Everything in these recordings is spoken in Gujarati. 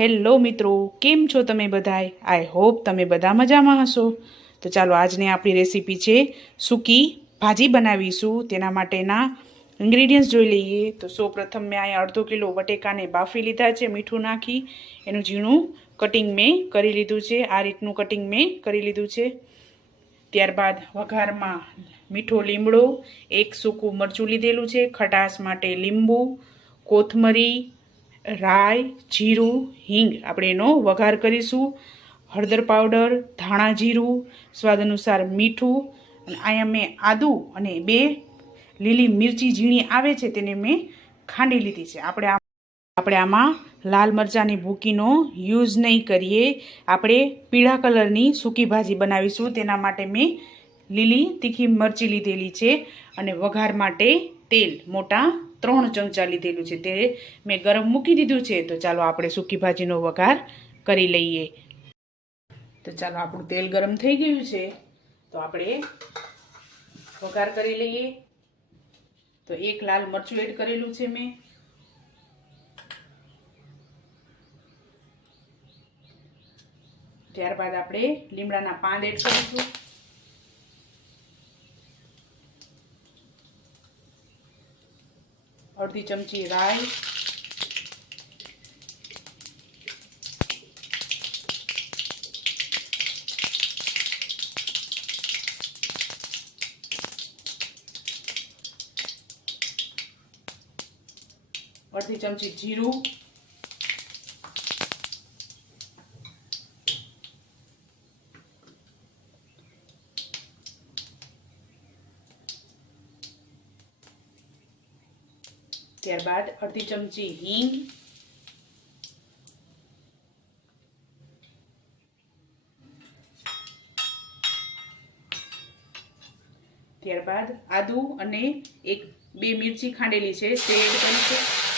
હેલો મિત્રો, કેમ છો તમે બધાય? આઈ હોપ તમે બધા મજામાં હશો. તો ચાલો આજની આપણી રેસીપી છે, સૂકી ભાજી બનાવીશું. તેના માટેના ઇન્ગ્રીડિયન્ટ્સ જોઈ લઈએ. તો સૌપ્રથમ મેં અહીંયા અડધો કિલો બટેકાને બાફી લીધા છે, મીઠું નાખી. એનું ઝીણું કટિંગ મેં કરી લીધું છે. આ રીતનું કટિંગ મેં કરી લીધું છે. ત્યારબાદ વઘારમાં મીઠો લીમડો, એક સૂકું મરચું લીધેલું છે, ખટાશ માટે લીંબુ, કોથમરી રાઈ, જીરું, હિંગ આપણે એનો વઘાર કરીશું. હળદર પાવડર, ધાણા જીરું, સ્વાદ અનુસાર મીઠું અને અહીંયા મેં આદું અને બે લીલી મિરચી ઝીણી આવે છે તેને મેં ખાંડી લીધી છે. આપણે આપણે આમાં લાલ મરચાંની ભૂકીનો યુઝ નહીં કરીએ. આપણે પીળા કલરની સૂકી ભાજી બનાવીશું. તેના માટે મેં લીલી તીખી મરચી લીધેલી છે અને વઘાર માટે તેલ, મોટા ત્રણ ચમચા લીધેલું છે તે મેં ગરમ મૂકી દીધું છે. તો ચાલો આપણે સૂકી ભાજીનો વઘાર કરી લઈએ. તો ચાલો આપણું તેલ ગરમ થઈ ગયું છે. તો આપણે વઘાર કરી લઈએ. તો એક લાલ મરચું એડ કરેલું છે મેં. ત્યારબાદ આપણે લીમડાના પાન એડ કરીશું. અડધી ચમચી રાઈ. અડધી ચમચી જીરું. ત્યારબાદ અડધી ચમચી હિંગ. ત્યારબાદ આદુ અને એક બે મિરચી ખાંડેલી છે. તે એડ કરીશું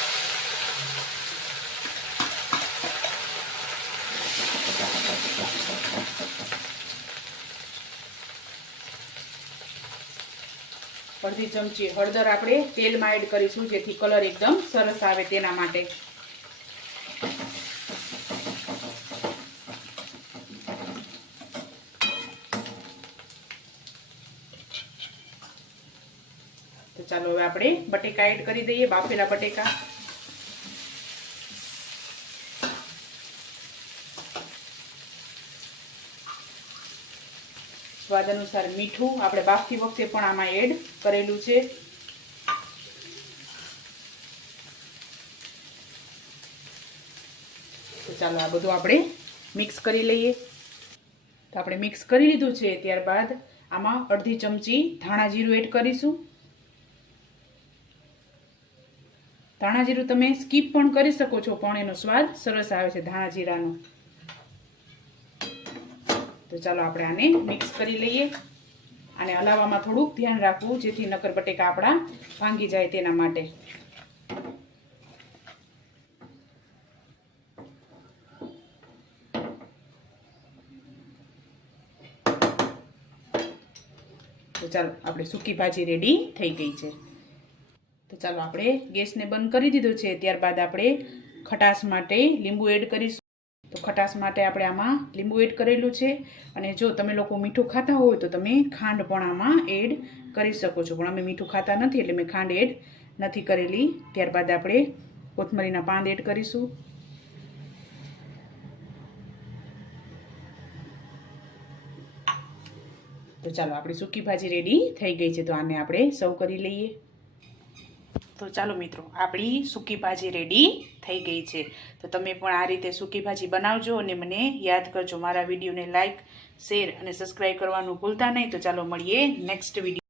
અડધી ચમચી હળદર આપણે તેલમાં એડ કરીશું, જેથી કલર એકદમ સરસ આવે તેના માટે. ચાલો હવે આપણે બટેકા એડ કરી દઈએ, બાફેલા બટેકા. સ્વાદ અનુસાર મીઠું આપણે બાફતી વખતે પણ આમાં એડ કરેલું છે. તો ચાલો આ બધું આપણે મિક્સ કરી લઈએ. તો આપણે મિક્સ કરી લીધું છે ત્યારબાદ આમાં અડધી ચમચી ધાણા જીરું એડ કરીશું. ધાણા જીરું તમે સ્કીપ પણ કરી શકો છો, પણ એનો સ્વાદ સરસ આવે છે, ધાણા જીરાનો. તો ચાલો આપણે આને મિક્સ કરી લઈએ. અને હલાવવામાં થોડુંક ધ્યાન રાખવું, જેથી નકર બટેકા આપણા ભાંગી જાય તેના માટે. તો ચાલો, આપણે સૂકી ભાજી રેડી થઈ ગઈ છે. તો ચાલો, આપણે ગેસને બંધ કરી દીધો છે. ત્યારબાદ આપણે ખટાશ માટે લીંબુ એડ કરીશું. તો ખટાશ માટે આપણે આમાં લીંબુ એડ કરેલું છે. અને જો તમે લોકો મીઠું ખાતા હોય તો તમે ખાંડ પણ આમાં એડ કરી શકો છો. પણ અમે મીઠું ખાતા નથી એટલે મેં ખાંડ એડ નથી કરેલી. ત્યારબાદ આપણે કોથમરીના પાન એડ કરીશું. તો ચાલો, આપણી સૂકી ભાજી રેડી થઈ ગઈ છે. તો આને આપણે સર્વ કરી લઈએ. તો ચાલો મિત્રો, આપણી સૂકી ભાજી રેડી થઈ ગઈ છે. તો તમે પણ આ રીતે સૂકી ભાજી બનાવજો અને મને યાદ કરજો મારા વિડીયોને લાઇક શેર અને સબસ્ક્રાઈબ કરવાનું ભૂલતા નહીં. તો ચાલો મળીએ નેક્સ્ટ વીડિયો